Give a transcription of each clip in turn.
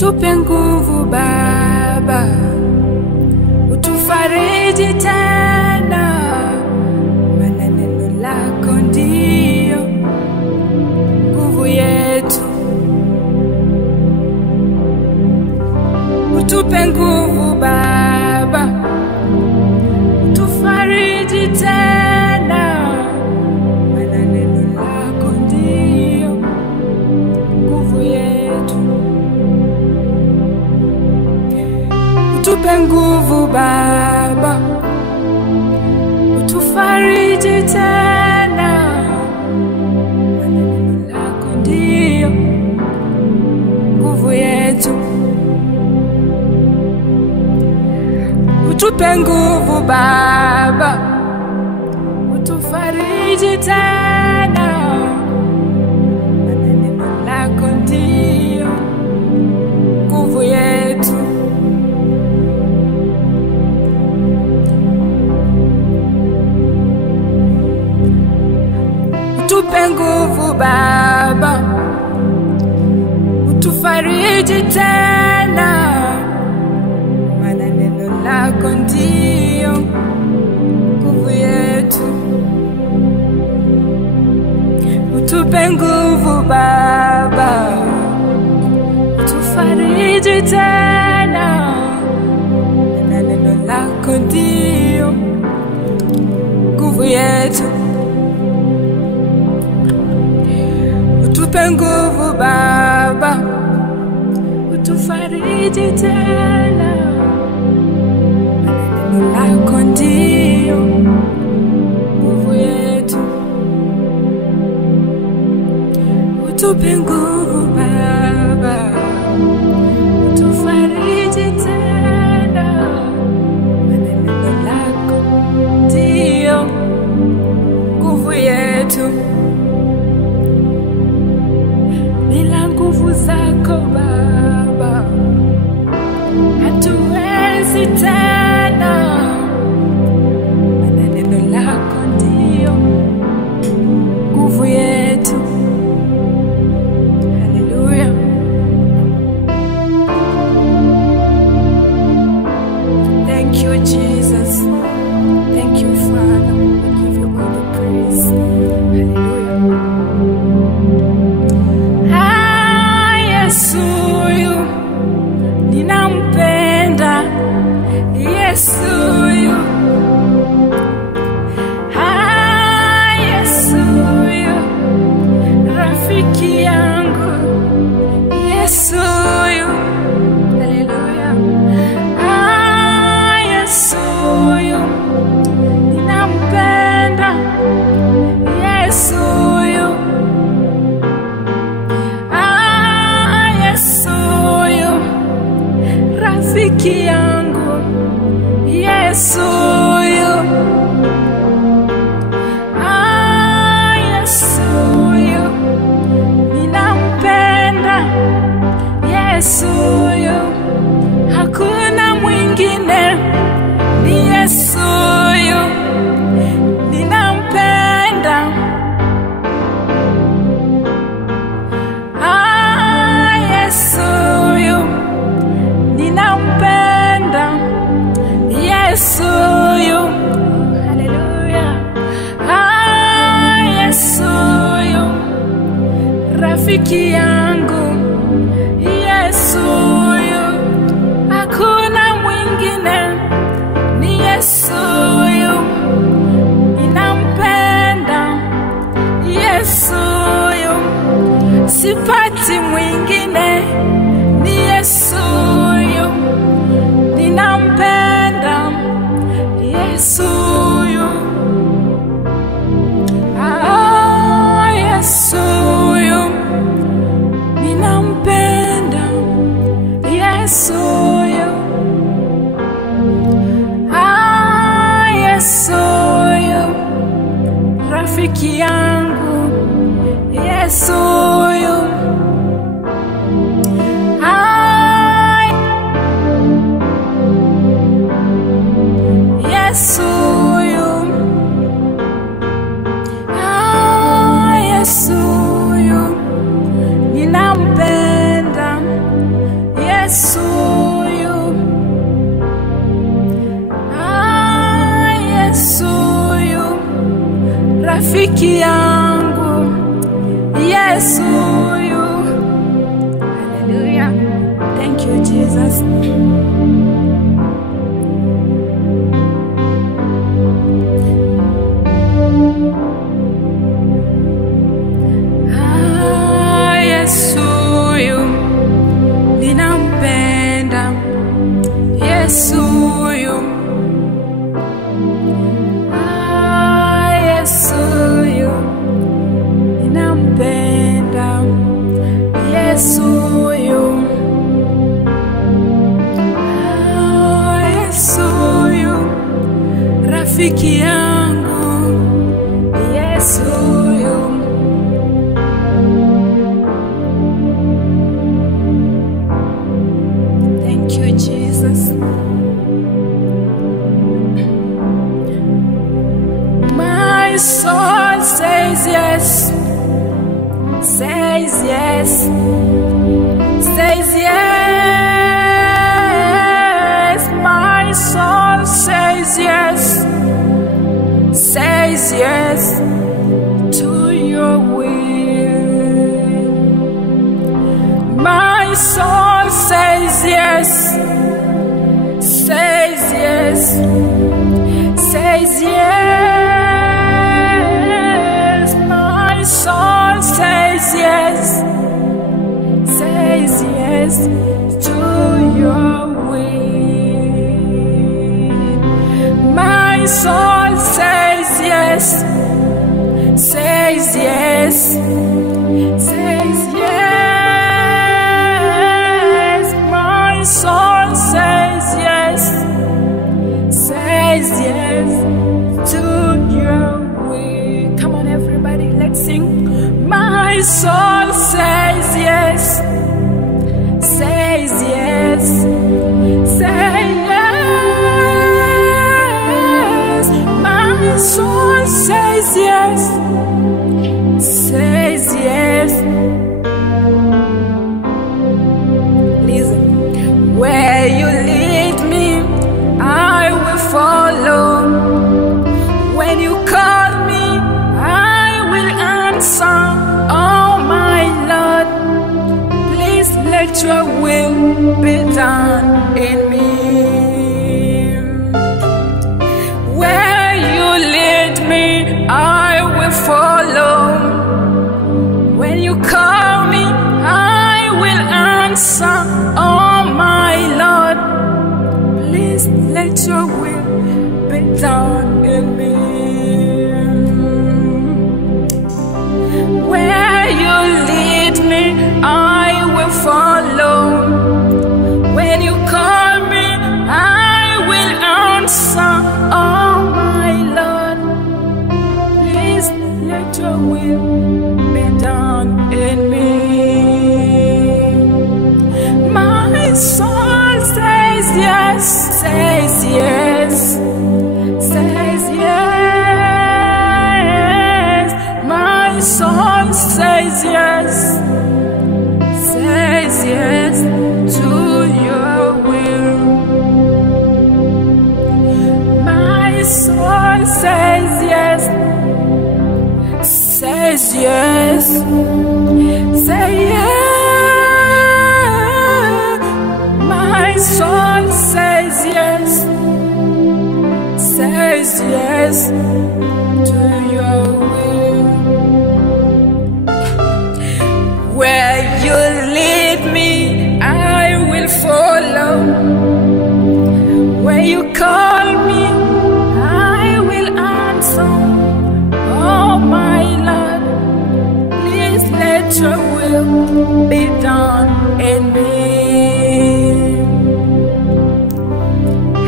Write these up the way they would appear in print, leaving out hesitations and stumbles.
Utupe nguvu Baba, utufariji tena, maana neno lako ndio nguvu yetu. Utupe nguvu Baba, utufariji tena, maana neno lako ndio nguvu yetu. Utupe nguvu Baba, utufariji tena, maana neno lako ndio nguvu yetu. Utupe nguvu Baba, utufariji tena, maana neno lako ndio nguvu yetu. Utupe nguvu Baba, utufariji tena, maana neno lako ndio nguvu yetu. Utupe nguvu Baba, utufariji tena, maana neno lako ndio nguvu yetu. Utupe nguvu Baba, utufariji tena, maana neno lako ndio nguvu yetu. Utupe nguvu Baba, utufariji tena, maana neno lako ndio nguvu yetu. Bila nguvu zako Baba, hatuwezi tena, maana neno lako ndio nguvu yetu. Hallelujah. Thank you Jesus. Thank you Father. We give you all the praise. Hallelujah. Yesuyu ninampenda, Yesuyu, Yesuyu rafiki yangu, Yesuyu, haleluya. Yesuyu ninampenda, Yesuyu, rafiki yangu, Yesuyu, Yesuyu ninampenda, Yesuyu, hakuna mwingine, ni Yesuyu ninampenda. Yesuyu ninampenda, Yesuyu, haleluya. Yesuyu rafiki yangu, Yesuyu, hakuna mwingine, ni Yesuyu ninampenda, Yesuyu, sipati mwingine, ni Yesuyu ninampenda, Yesuyu, Yesuyu ninampenda, Yesuyu, Yesuyu rafiki yangu, Yesuyu, Yesuyu, Yesuyu ninampenda, Yesuyu. Yesu yu, Yesu yu, rafiki yangu, Yesu yu. Hallelujah. Thank you, Jesus. Yesu yu, ninampenda. Yesu yu, Yesu yu, ninampenda. Yesu yu, Yesu yu, rafiki yangu, Yesu yu. Thank you, Jesus. My soul says yes, says yes, says yes. My soul says yes, says yes to your will. My soul says yes, says yes, says yes. My soul says yes, says yes to your will. My soul says yes, says yes, says yes. My soul says yes, says yes to your will. Come on, everybody, let's sing. My soul says yes, says yes, say yes. My soul says yes, says yes. Listen, where you lead me, I will follow. When you call me, I will answer. Oh my Lord, please let your will be done in me. Where you lead me, I will follow. When you call me, I will answer. Oh my Lord, please let your will be done in me. Where you lead me, I will follow. When you call me, I will answer. Oh my Lord, please let your will be done in me. My soul says yes, says yes, says yes. My soul says yes, says yes to your will. My soul says yes, says yes, say yes. My soul says yes, says yes to your will. Where you lead me, I will follow. Where you call me, I will answer. Oh my Lord, please let your will be done in me.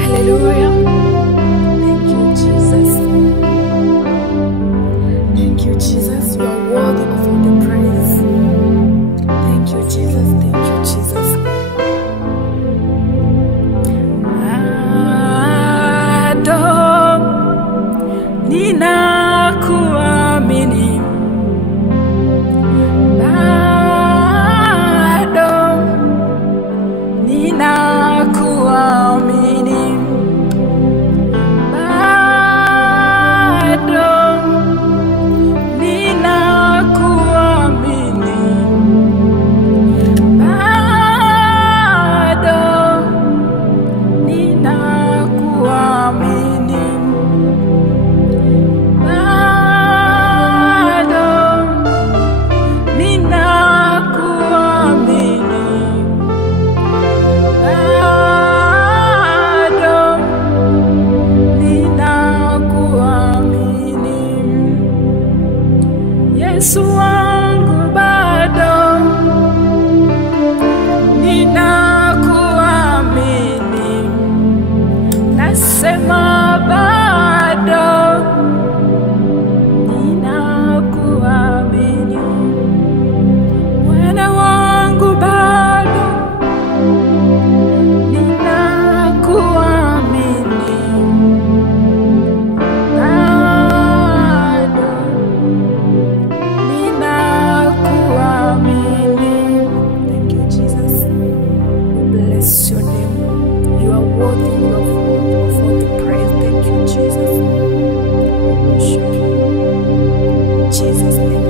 Hallelujah. Thank you, Jesus. Thank you, Jesus. You are worthy of all the praise. Thank you, Jesus. Thank you, Jesus. Adom, ninakuamini. Bado bless your name. You are worthy of all the praise. Thank you, Jesus. We worship you. In Jesus' name.